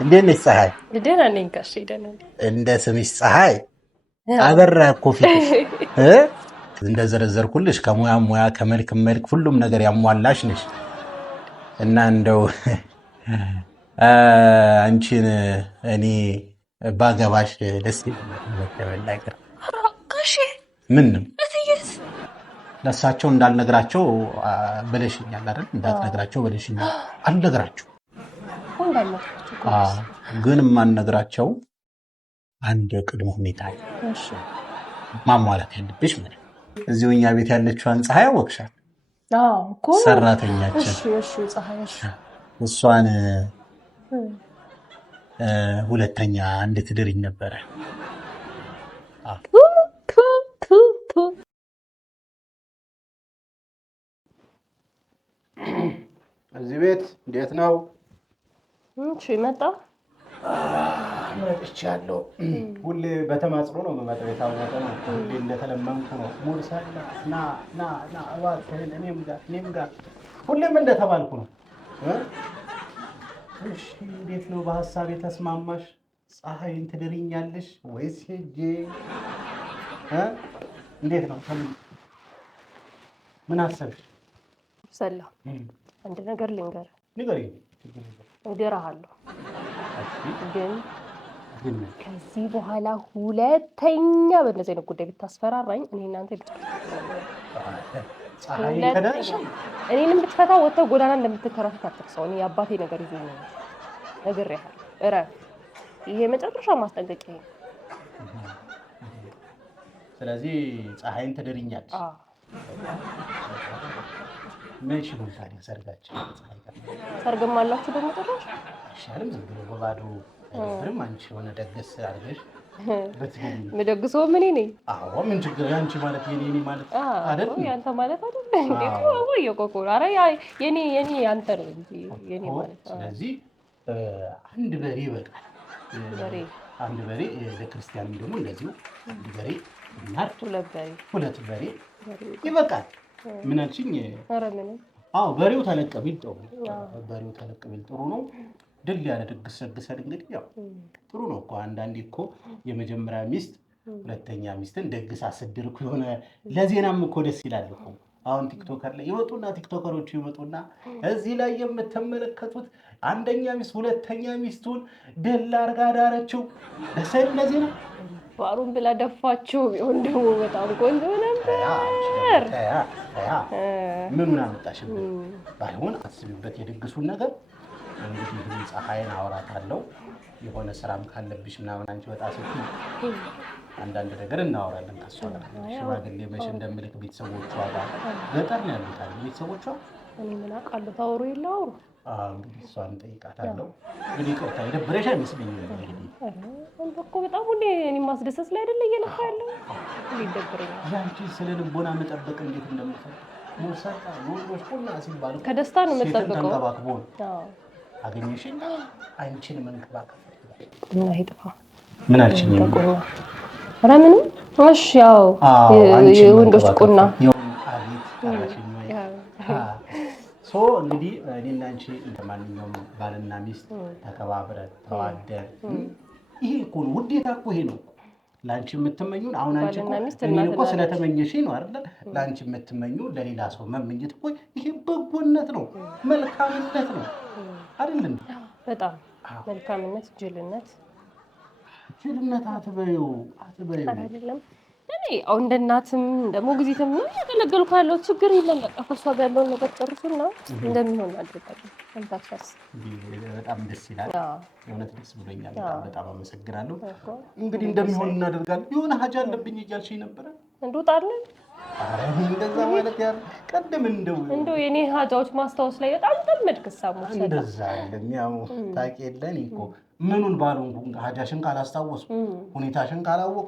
እንዴት ነሽ ፀሐይ? ደህና ነኝ ጋሼ ደህና ነኝ። እንደ ስምሽ ፀሐይ አበራ እኮ ፊትሽ እንደዘረዘርኩልሽ ከሙያም ሙያ ከመልክም መልክ ሁሉም ነገር ያሟላሽ ነሽ እና እንደው አንቺን እኔ ባገባሽ ደስ ይላል። ጋሼ ምን ነው እትዬስ? ለእሳቸው እንዳልነግራቸው በለሽኛል አይደል? እንዳትነግራቸው በለሽኛል። አልነግራቸው ግን የማልነግራቸው አንድ ቅድመ ሁኔታ ማሟላት ያለብሽ ማለት ነው። እዚሁ እኛ ቤት ያለችዋን ፀሐይ አወቅሻት? ሰራተኛችን እሷን ሁለተኛ እንድትድርኝ ነበረ። እዚህ ቤት እንዴት ነው? መጣ መጥቻለሁ። ሁሌ በተማጽኖ ነው የምመጣው። የታወቀ ነው። ሁሌ እንደተለመንኩ ነው። ሙርሳላ ና እባክህን እኔም ጋር ሁሌም እንደተባልኩ ነው። እሺ እንዴት ነው በሀሳብ የተስማማሽ? ፀሐይን ትድርኛለሽ ወይስ ሄጄ እንዴት ነው? ምን አሰብሽ? ሰላ አንድ ነገር ልንገርህ። ንገሪኝ። እድርሃለሁ ግን ከዚህ በኋላ ሁለተኛ በእነዚህ አይነት ጉዳይ ብታስፈራራኝ እኔ እናንተ እኔንም ብትፈታ ወጥተህ ጎዳና እንደምትከራተት አትርሳው። እኔ የአባቴ ነገር ይዞ ነው ነግሬሃለሁ። እረፍ። ይሄ መጨረሻ ማስጠንቀቂያ ነው። ስለዚህ ፀሐይን ትድርኛለሽ። መቼ ነው ታዲያ ሰርጋችን? ሰርግም አላችሁ ደግሞ ጭራሽ? አይሻልም? ዝም ብሎ በባዶ አይደብርም? አንቺ የሆነ ደግስ አድርገሽ የምደግሰው ምን ነኝ? አዎ ምን ችግር ያንቺ ማለት የኔ ማለት አይደል? ያንተ ማለት አይደል እንዴ? ቆቆ አረ የኔ ያንተ ነው እንጂ የኔ ማለት። ስለዚህ አንድ በሬ ይበቃል። አንድ በሬ ለክርስቲያንም ደግሞ እንደዚሁ አንድ በሬ እናት ሁለት በሬ ይበቃል። ምን አልሽኝ? አረ ምን? አዎ በሬው ተለቅ ቢል ጥሩ ነው። ድል ያለ ድግስ ደግሰን እንግዲህ ያው ጥሩ ነው እኮ። አንዳንዴ እኮ የመጀመሪያ ሚስት ሁለተኛ ሚስትን ደግስ አስድር እኮ የሆነ ለዜናም እኮ ደስ ይላል እኮ። አሁን ቲክቶከር ላይ ቲክቶከሮቹ ይመጡና እዚህ ላይ የምትመለከቱት አንደኛ ሚስት ሁለተኛ ሚስቱን ድል አድርጋ ዳረችው። ደስ አይል ለዜና ባሩን ብላ ደፋችሁ። ቢሆን ደግሞ በጣም ቆንጆ ነበር። ምኑን አመጣሽበት? ባይሆን አስቢበት የድግሱን ነገር። እንግዲህ ፀሐይን አወራታለሁ። የሆነ ስራም ካለብሽ ምናምን አንቺ ወጣ ስትይ አንዳንድ ነገር እናወራለን ከሷ ጋር። ሽማግሌ መቼ እንደምልክ ቤተሰቦቿ ጋር ገጠር ነው ያሉት አይደል? ቤተሰቦቿ እኔ ምን አውቃለሁ። ታወሩ የለውም። እንግዲህ እሷን ጠይቃታለሁ። እንግዲህ ይቅርታ የደበረሽ አይመስለኝም። እንግዲህ እኮ በጣም ሁሌ እኔ ማስደሰት ላይ አይደለ እየለፋ ያለው ሁሌ ይደብረኛል። ያንቺ ስለ ልቦና መጠበቅ እንዴት እንደምትፈልግ ሞሳጣ ወንዶች ሁላ ሲባሉ ከደስታ ነው የምጠብቀው። ተንከባክቦ አገኘሽኝ አንቺን መንከባከብ እና ይጥፋ። ምን አልሽኝ? ኧረ ምንም። እሺ ያው የወንዶች ቁና እንግዲህ እኔና አንቺ እንደማንኛውም ባልና ሚስት ተከባብረን ተዋደን፣ ይሄ እኮ ነው ውዴታ እኮ ይሄ ነው። ለአንቺ የምትመኙን አሁን አንቺ እኔን እኮ ስለተመኘሽኝ ነው አይደለ? ለአንቺ የምትመኙ ለሌላ ሰው መመኘት እኮ ይሄ በጎነት ነው፣ መልካምነት ነው አይደል? በጣም መልካምነት። ጅልነት አትበይው አይደለም። እኔ አሁን እንደ እናትም ደግሞ ጊዜትም ነው ያገለገልኩ ያለው። ችግር የለም። በቃ ከሷ ጋር ያለውን ነገር ጨርሱና እንደሚሆን አድርጋለሁ። እንታክስ በጣም ደስ ይላል። የእውነት ደስ ብሎኛል። በጣም አመሰግናለሁ። እንግዲህ እንደሚሆን እናደርጋለን። የሆነ ሀጃ አለብኝ እያልሽኝ ነበረ። እንውጣለን። አረ እንደዛ ማለት ያር ቀደም እንደው የኔ ሀጃዎች ማስታወስ ላይ በጣም ተመድክሳ ሞት እንደዛ ለሚያው ታውቂየለን እኮ ምኑን ባሉን ሀጃሽን ካላስታወስኩ ሁኔታሽን ካላወቁ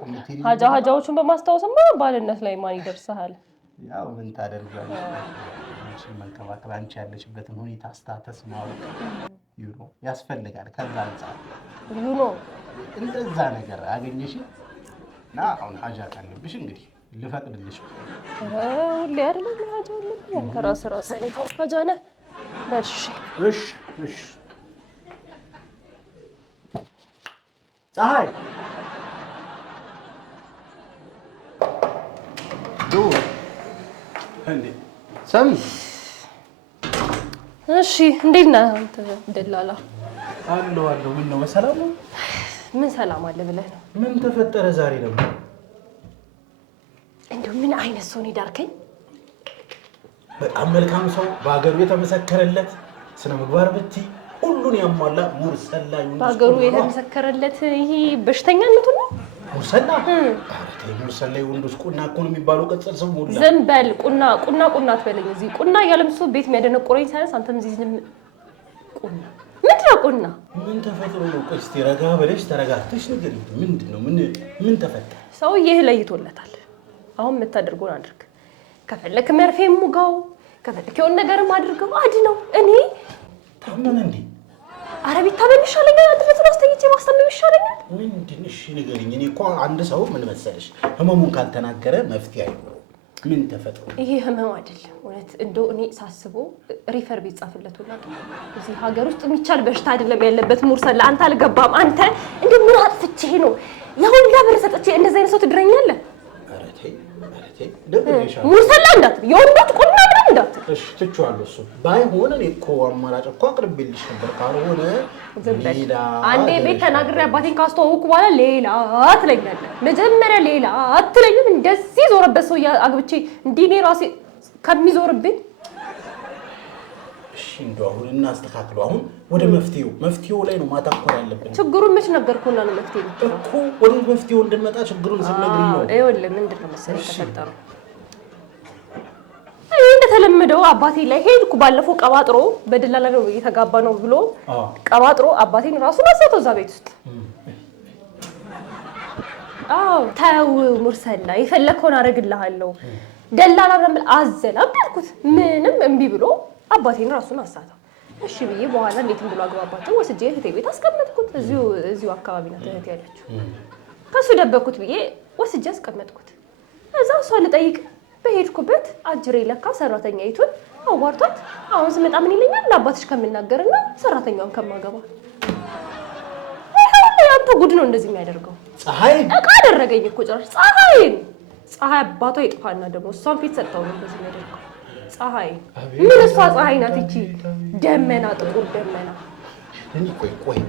ሀጃዎቹን በማስታወስማ ባልነት ላይ ማን ይደርሳል? ያው ምን ታደርጋለሽ? አንቺን መንከባከብ አንቺ ያለሽበትን ሁኔታ ስታተስ ማወቅ ዩኖ ያስፈልጋል። ከዛ አንፃር ዩኖ እንደዛ ነገር አገኘሽ እና አሁን ሀጃ ካለብሽ እንግዲህ ልፈቅድልሽ። ሁሌ አይደለም ሀጃ አለብኝ ከራስ ሀጃ ነህ። እሺ ፀሐይ ሰሚ። እሺ እንዴት ነህ አንተ ደላላ? አለሁ። ምን ነው በሰላም ነው? ምን ሰላም አለ ብለህ ነው? ምን ተፈጠረ ዛሬ ደግሞ? እንደው ምን አይነት ሰው ነው ዳርከኝ? በጣም መልካም ሰው፣ በሀገሩ የተመሰከረለት ስነ ምግባር ብቲ ሁሉን ያሟላ ሙርሰላ ይሁን። በሀገሩ የተመሰከረለት ይሄ በሽተኛነቱ ነው ሙርሰላ? ሙርሰላ ወንዶች ቁና እኮ ነው የሚባለው ቅጽል ስም ሁላ። ዝም በል። ቁና አትበለኝ። እዚህ ቁና እያለም ሰው ቤት የሚያደነቆረኝ ሳይንስ አንተም እዚህ ቁና ምንድን ነው ቁና? ምን ተፈጥሮ ነው? ቆይ እስኪ ረጋ በለሽ ተረጋግተሽ ንገሪኝ። ምንድን ነው? ምን ተፈጠረ? ሰውዬህ ለይቶለታል። አሁን የምታደርገውን አድርግ። ከፈለክ መርፌ ሙጋው፣ ከፈለክ የሆነ ነገርም አድርገው አድነው። እኔ ታመመ እንዴ? ኧረ ቢታመም ይሻለኛል። አጥፍቶ አስተኝቼ ማስታመም ይሻለኛል። ምንድን? እሺ ንገሪኝ። እኔ እኮ አንድ ሰው ምን መሰለሽ ህመሙን ካልተናገረ መፍትሄ አይኖረው። ምን ተፈጥሮ? ይሄ ህመም አይደለም እውነት። እንደው እኔ ሳስበው ሪፈር ቢጻፍለት ሁላ እዚህ ሀገር ውስጥ የሚቻል በሽታ አይደለም ያለበት። ሙርሰላ አንተ አልገባም። አንተ እንደው ምን አጥፍቼ ነው ያሁን ለብር ሰጥቼ እንደዚህ አይነት ሰው ትድረኛለህ? ኧረ ተይ ደብሬሻለሁ። ሙርሰላ እንዳትል፣ የወንዶች ቁና ምናምን እንዳትል። እሺ ትቼዋለሁ። እሱ ባይሆን እኔ እኮ አማራጭ እኮ አቅርቤልሽ ነበር። ካልሆነ ሌላ አንዴ ቤት ተናግሬ አባቴን ካስተዋወቅኩ በኋላ ሌላ ትለኛለህ። መጀመሪያ ሌላ አትለኝም። እንደዚህ ዞረበት ሰው አግብቼ እንዲህ እኔ ራሴ ከሚዞርብኝ። እሺ እንደው አሁን እናስተካክለው። አሁን ወደ መፍትሄው ላይ ነው ማተኮር ያለብን። ችግሩን መች ነገርኩና ነው መፍትሄ እኮ ወደ መፍትሄው እንድንመጣ ችግሩን ስንነግርህ ነው። ይኸውልህ ምንድን ነው መሰለኝ የተፈጠረው። እንደተለመደው አባቴ ላይ ሄድኩ። ባለፈው ቀባጥሮ በደላላ ነው እየተጋባ ነው ብሎ ቀባጥሮ አባቴን ራሱን አሳተው እዛ ቤት ውስጥ። አዎ ተው ሙርሰላ የፈለከውን አደርግልሃለሁ ደላላ ብለን አዘናብ ያልኩት ምንም እምቢ ብሎ አባቴን ራሱን አሳተው። እሺ ብዬ በኋላ እንዴትም ብሎ አግባባቸው ወስጄ እህቴ ቤት አስቀመጥኩት። እዚሁ አካባቢ ናት እህቴ ያለችው። ከሱ ደበኩት ብዬ ወስጄ አስቀመጥኩት። እዛ እሷ ልጠይቅ በሄድኩበት አጅሬ ለካ ሰራተኛይቱን አዋርቷት አሁን ስመጣ ምን ይለኛል? ለአባትሽ ከምናገርና ሰራተኛውን ከማገባ። ያንተ ጉድ ነው እንደዚህ የሚያደርገው። ፀሐይ እቃ አደረገኝ እኮ ጭራሽ። ፀሐይ አባቷ ይጥፋና ደግሞ እሷን ፊት ሰጥተው ነው እንደዚህ የሚያደርገው። ፀሐይ ምን እሷ ፀሐይ ናት እቺ ደመና፣ ጥቁር ደመና። እኔ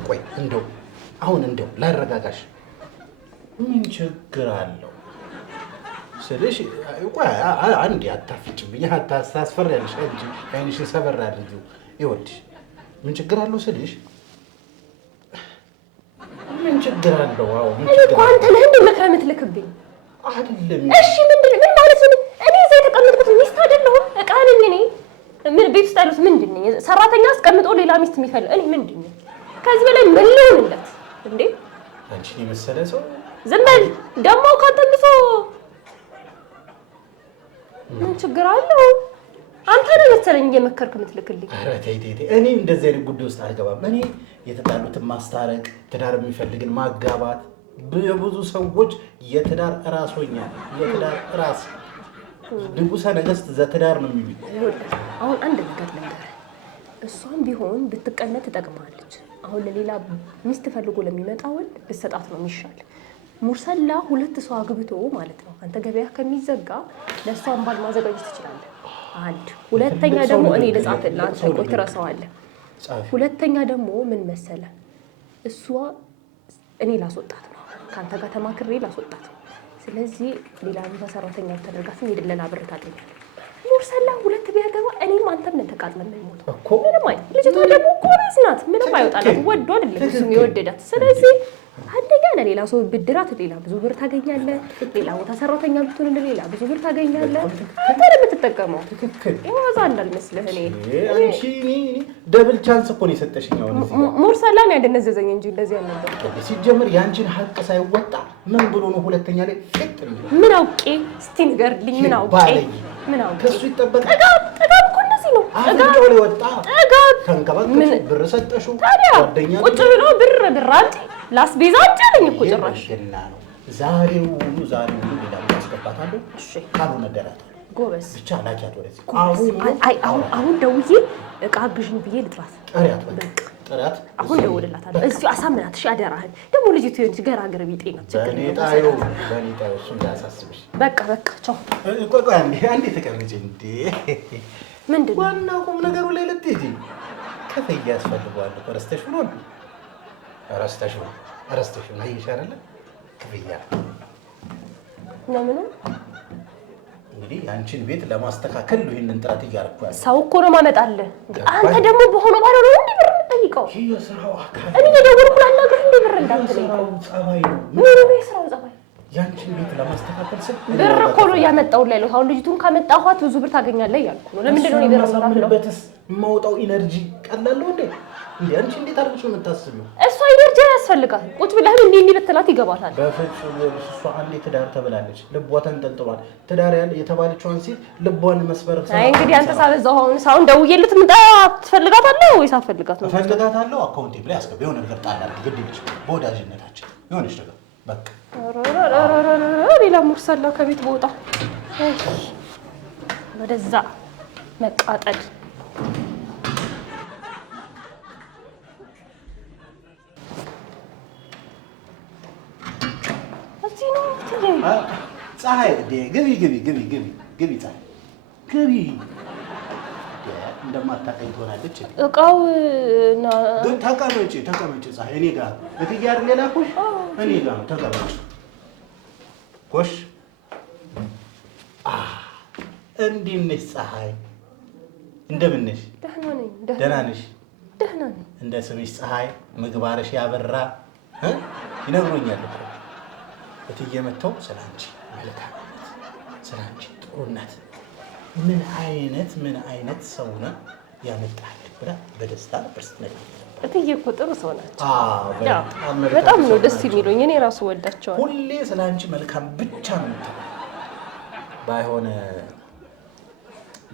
ቆይ እንደው ላረጋጋሽ። ምን ችግር አለው ስልሽ? ቆይ አንዴ አታፍጭብኝ፣ አታስፈሪያለሽ እንጂ አይንሽን ሰበር አድርጊው። ይኸውልሽ ምን ችግር አለው ስልሽ? ምን ችግር አለው? አዎ ምን ችግር አለው? አንተ ነህ እንደ መከራ የምትልክብኝ አይደለም። እሺ ምንድን ምን ማለት ነው? እኔ እዛ የተቀመጥኩት ሚስት አይደለሁም? እቃ ነኝ እኔ። ምን ቤት ውስጥ ያሉት ምንድን ነኝ? ሰራተኛ አስቀምጦ ሌላ ሚስት የሚፈልግ እኔ ምንድን ነኝ? ከዚህ በላይ ምን ልሆንለት እንዴ? አንቺን የመሰለ ሰው ዝም በል ደግሞ ካተንሶ ምን ችግር አለው? አንተ ነህ መሰለኝ እየመከርክ የምትልክልኝ። ኧረ ተይ እኔ እንደዚህ አይነት ጉዳይ ውስጥ አልገባም። እኔ የተጣሉትን ማስታረቅ፣ ትዳር የሚፈልግን ማጋባት፣ ብዙ ሰዎች የትዳር ራስ ሆኛል። የትዳር ራስ ንጉሠ ነገሥት ዘትዳር ነው የሚሉኝ። አሁን አንድ ነገር ልንገርህ፣ እሷም ቢሆን ብትቀመጥ ትጠቅማለች። አሁን ለሌላ ሚስት ፈልጎ ለሚመጣ ወንድ ብትሰጣት ነው የሚሻል። ሙርሰላ ሁለት ሰው አግብቶ ማለት ነው አንተ ገበያ ከሚዘጋ ለእሷን ባል ማዘጋጀት ትችላለህ። አንድ ሁለተኛ ደግሞ እኔ ልጻፍልህ፣ አንተ ቆይ ትረሳዋለህ። ሁለተኛ ደግሞ ምን መሰለህ፣ እሷ እኔ ላስወጣት ነው ከአንተ ጋር ተማክሬ ላስወጣት ነው። ስለዚህ ሌላ ቦታ ሰራተኛ ተደርጋትም የድለላ ብር ታገኛለህ። ሙርሰላ ሁለት ቢያገባ እኔም አንተም ነን ተቃጥለን የምንሞተው እኮ። ምንም አይ ልጅቷ ደግሞ ኮረስ ናት፣ ምንም አይወጣላት፣ ወዶ አይደለም ብዙም የወደዳት። ስለዚህ አንደኛ ለሌላ ሰው ብድራት ሌላ ብዙ ብር ታገኛለህ። ሌላ ቦታ ሰራተኛ ብትሆን ሌላ ብዙ ብር ታገኛለህ። አንተ ነው የምትጠቀመው። ዋዛ እንዳልመስልህ። አንቺ ደብል ቻንስ እኮ ነው የሰጠሽኝ። አሁን ሙርሰላን ያደነዘዘኝ እንጂ እንደዚህ አልነበረ። ሲጀምር ያንቺን ሀቅ ሳይወጣ ምን ብሎ ነው ሁለተኛ ላይ ፍጥ? ምን አውቄ እስቲ ንገርልኝ። ምን አውቄ ከሱ ይጠበቅ። ጠጋብ እኮ እንደዚህ ነው። አፍንጫው ላይ ወጣ። ጠጋብ ተንከባከብሽ፣ ብር ሰጠሽው። ጓደኛ ቁጭ ብሎ ብር አምጪ ላስቤዛ አጨለኝ እኮ ጭራሽ። ዛሬውኑ ሌላ ማስገባታለሁ። ካልሆነ ደራታለሁ። ጎበዝ ብቻ ላኪያት ወደዚህ። አሁን ደውዬ እቃ ግዥኝ ብዬ ልጥራት። ጥራት አሁን ደውልላታለሁ። እዚህ አሳምናት። እሺ አደራህን። ደግሞ ልጅቱ ይሁንሽ ገራገር ቢጤ ነው። ችግር ነው። በኔታዩ እሱ እንዳያሳስብሽ። በቃ ቻው። ቆይ አንዴ ተቀመጪ። እንዴ ምንድን ነው ዋናው ቁም ነገሩ ላይ ልትሄጂ ክፍያ ያስፈልገዋል እኮ ረስተሽ ነው። አየሽ አይደለ? ክፍያ ለምን እንግዲህ አንቺን ቤት ለማስተካከል ነው ይሄንን ጥረት እያደረኩ ያለው። ሰው እኮ ነው ማመጣልህ። አንተ ደግሞ በሆነ ባለው ነው እንዴ ብር የምትጠይቀው? የስራው አካል እኔ እየደወልኩ ላናግርህ እንዴ ብር እንዳትለኝ። ጸባይ ነው። ምን ነው የስራው ጸባይ? ያንቺን ቤት ለማስተካከል ስል ብር እኮ ነው እያመጣሁልህ ያለሁት። አሁን ልጅቱን ካመጣኋት ብዙ ብር ታገኛለህ እያልኩ ነው። ለምንድን ነው ብር የማሳምንበትስ የማውጣው ኢነርጂ ቀላል ነው እንዴ? አንቺ እንዴት አድርገሽ ነው የምታስቢው? እሷ ኢነርጂ ያስፈልጋል። ቁጭ ብለህም እንዲህ ብትላት ይገባታል። በፍጹም እሷ አንዴ ትዳር ተብላለች፣ ልቧ ተንጠልጥሏል። ትዳር የተባለችውን ሴት ልቧን መስበር አይ እንግዲህ አንተ ሳበዛው አሁን ደውዬልህ ትምጣ ትፈልጋታለህ ወይስ አትፈልጋትም? እፈልጋታለሁ። አካውንቴ ላይ አስገባ። የሆነ ነገር ጣል አድርግ። ግድ ይልሽ በወዳጅነታችን የሆነች ነገር በቃ ሌላ ሙርሰላ ከቤት በወጣ ወደዛ መቃጠል ፀሐይ ግቢ ፀሐይ ግቢ። እንደማታውቀኝ ትሆናለች። እቃው ተቀመጪ ፀሐይ እኔ ጋር እትዬ አይደል የላኩሽ? እኔ ጋር ነው ተቀመጪ። ጎሽ እንዴት ነሽ ፀሐይ? እንደምን ነሽ? ደህና ነሽ? እንደ ስምሽ ፀሐይ ምግባርሽ ያበራ ይነግሩኛል እኮ እትዬ መተው ስላንቺ መልካምነት፣ ስላንቺ ጥሩነት ምን አይነት ሰው ነው ያመጣል ብላ በደስታ ነበር ስትነግረኝ። እትዬ እኮ ጥሩ ሰው ናቸው። በጣም ነው ደስ የሚሉኝ። እኔ ራሱ ወዳቸዋለሁ። ሁሌ ስላንቺ መልካም ብቻ ነው የምትለው። ባይሆን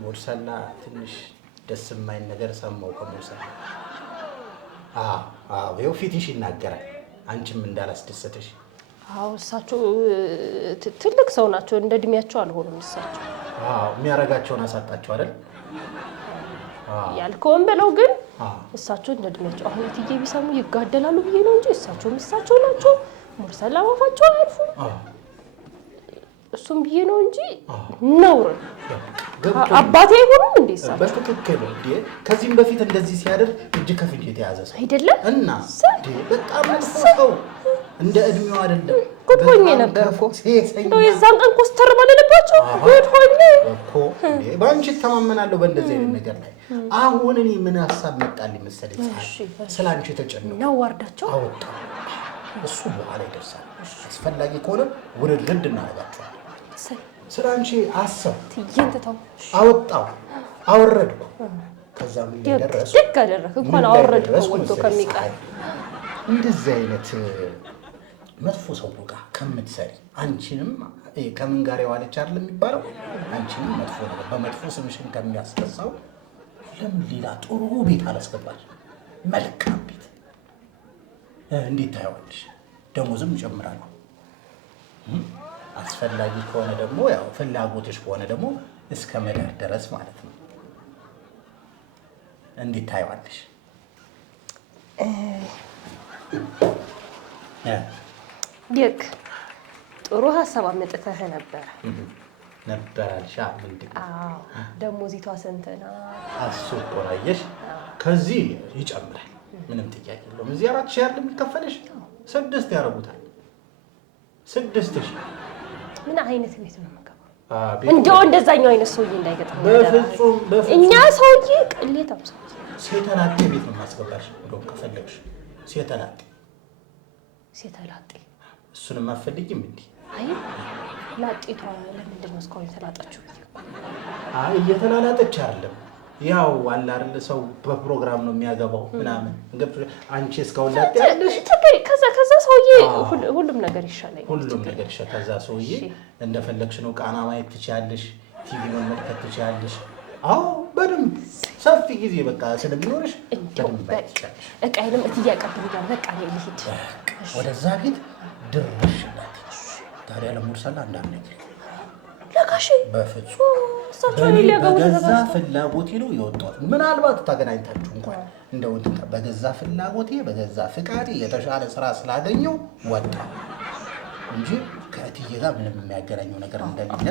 ሙርሰላ ትንሽ ደስ የማይል ነገር ሰማሁ ከሙርሰላ። ይኸው ፊትሽ ይናገራል አንቺም እንዳላስደሰተሽ። እሳቸው ትልቅ ሰው ናቸው። እንደ እድሜያቸው አልሆኑም። እሳቸው የሚያረጋቸውን አሳጣቸው አይደል? ያልከውን ብለው ግን እሳቸው እንደ እድሜያቸው አሁን እትዬ ቢሰሙ ይጋደላሉ ብዬ ነው እንጂ እሳቸው ናቸው። ሙርሰላ አፋቸው አያልፉም። እሱም ብዬ ነው እንጂ ነውር አባቴ አይሆኑም እንዴ እሳቸው? በትክክል እንዴ። ከዚህም በፊት እንደዚህ ሲያደርግ እጅ ከፍንጅ የተያዘ ሰው አይደለም እና በጣም መጥፎ ሰው እንደ እድሜው አይደለም። ጉድ ሆኜ ነበር እኮ እንደው የዛን ቀን ኮስተር ባለልባቸው ጉድ ሆኜ እኮ እንዴ። ባንቺ ተማመናለሁ በእንደዚህ አይነት ነገር ላይ። አሁን እኔ ምን ሀሳብ መጣልኝ መሰለኝ? ስላንቺ ተጨነው ነው ዋርዳቸው አወጣ። እሱ በኋላ ይደርሳል። አስፈላጊ ከሆነ ውርድ እናደርጋቸዋለን። ስላንቺ አሰብ ትይንተው አወጣው አወረድኩ። ከዛ ምን ደረሰ? ደግ አደረክ እንኳን አወረድኩ ወጥቶ ከሚቀር እንደዚህ አይነት መጥፎ ሰው ጋር ከምትሰሪ አንቺንም ከምን ጋር የዋለች አይደል የሚባለው? አንቺንም መጥፎ ነገር በመጥፎ ስምሽን ከሚያስከሳው ለምን ሌላ ጥሩ ቤት አላስገባሽ? መልካም ቤት እንዴት ታየዋለሽ? ደሞዝም እጨምራለሁ። አስፈላጊ ከሆነ ደግሞ ያው ፍላጎትሽ ከሆነ ደግሞ እስከ መዳር ድረስ ማለት ነው። እንዴት ታየዋለሽ? ይክ ጥሩ ሀሳብ አመጥተህ ነበር አልሻ። ምንድን ነው ደሞዚቷ ስንት ነው? አስቆራየሽ ከዚህ ይጨምራል። ምንም ጥያቄ የለውም። እዚህ 4,000 አይደል የሚከፈልሽ? 6 ያደርጉታል። 6,000 ምን አይነት ቤት ነው የምገባው? እንደው እንደዛኛው አይነት ሰውዬ እንዳይገጥም በፍጹም እኛ ሰውዬ ቅሌት አብሰው ሴተላጤ ቤት ነው የማስገባሽ። እንደው ከፈለግሽ ሴተላጤ እሱንም አትፈልጊም እንዴ? አይ ላጤቷ ለምንድን ነው እስካሁን የተላጠችው? እየተላላጠች አይደለም። ያው አለ አይደል ሰው በፕሮግራም ነው የሚያገባው ምናምን። እንግዲህ አንቺ እስካሁን ላጤ ያለሽ ከዛ ሰውዬ ሁሉም ነገር ይሻላል። ከዛ ሰውዬ እንደፈለግሽ ነው ቃና ማየት ትችያለሽ፣ ቲቪ መመልከት ትችያለሽ። በደንብ ሰፊ ጊዜ በቃ ስለሚኖርሽ እቃዬንም እትዬ አቀብሉኛል። በቃ ነው ልሂድ ወደዛ ቤት ድርሽ። ታዲያ ለሙርሰላ እንዳትነግሪ ለጋሼ በፍጹም እሳቸው ሊያገቡ በገዛ ፍላጎቴ ነው የወጣሁት። ምናልባት ተገናኝታችሁ እንኳን እንደው በገዛ ፍላጎቴ በገዛ ፍቃዴ የተሻለ ስራ ስላገኘው ወጣሁ እንጂ ከእትዬ ጋር ምንም የሚያገናኘው ነገር እንደሌለ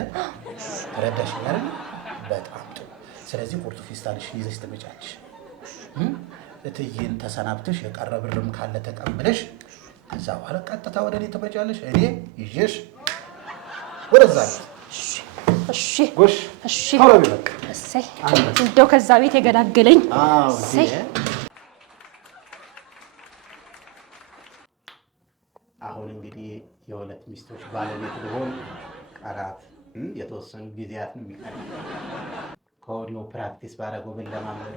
ተረዳሽኝ አይደል? በጣም ጥሩ። ስለዚህ ቁርጡ ፌስታልሽን ይዘሽ ትመጫለሽ። እትዬን ተሰናብተሽ የቀረ ብርም ካለ ተቀብለሽ ከዛ በኋላ ቀጥታ ወደ እኔ ትመጫለሽ። እኔ ይዤሽ ወደዛ እሺ ጎሽ እሺ ታውሪ በቃ እሰይ እንደው ከዛ ቤት የገላገለኝ። እሰይ አሁን እንግዲህ የሁለት ሚስቶች ባለቤት ልሆን ቀራት የተወሰኑ ጊዜያት ነው የሚቀር። ከወዲሁ ፕራክቲስ ባረገው ለማመድ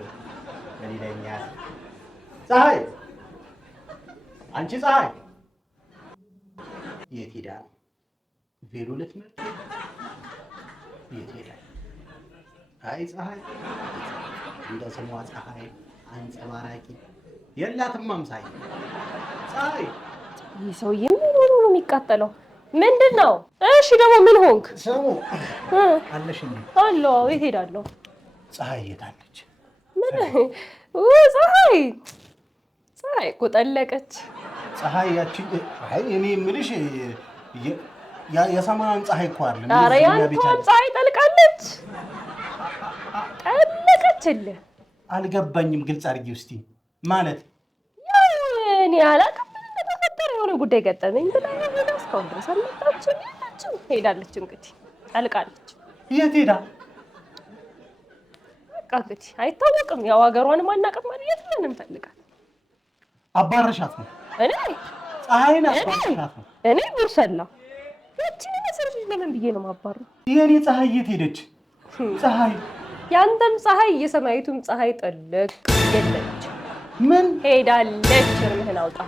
ምን ይለኛል? ፀሐይ አንቺ ፀሐይ የት ሄዳ ነው? ቬሎ ልትመርጥ የት ሄዳ? አይ ፀሐይ እንደ ስሟ ፀሐይ አንጸባራቂ የላትም አምሳይ ፀሐይ። ይህ ሰውዬ ምን ሆኖ ነው የሚቃጠለው? ምንድን ነው? እሺ ደግሞ ምን ሆንክ? ሰሙ አለሽ እንዴ? አለሁ። የት ሄዳለሁ? ፀሐይ የት አለች? ምን ፀሐይ ፀሐይ እኮ ጠለቀች። ፀሐይ ያቺ አይ እኔ የምልሽ የሰማዩን ፀሐይ እኮ አይደለም። ኧረ ያንተዋን ፀሐይ ጠልቃለች። ጠለቀችልህ። አልገባኝም። ግልጽ አድርጊ እስቲ። ማለት እኔ አላውቅም። ተፈጠረ የሆነ ጉዳይ ገጠመኝ ብላ ሄዳ እስካሁን ድረስ አልመጣችም። የላችም። ሄዳለች እንግዲህ ጠልቃለች። የት ሄዳ? በቃ እንግዲህ አይታወቅም። ያው ሀገሯንም አናውቅም ማለት የት ምን እንፈልጋት? አባረሻት ነው? እኔ ፀሐይን አባረሻት ነው? እኔ ሙርሰላ ያቺን መሰረት ለምን ብዬ ነው ማባረው? የኔ ፀሐይ የት ሄደች? ፀሐይ ያንተም ፀሐይ የሰማይቱም ፀሐይ ጠለቅ የለች። ምን ሄዳለች? እርምህን አውጣ።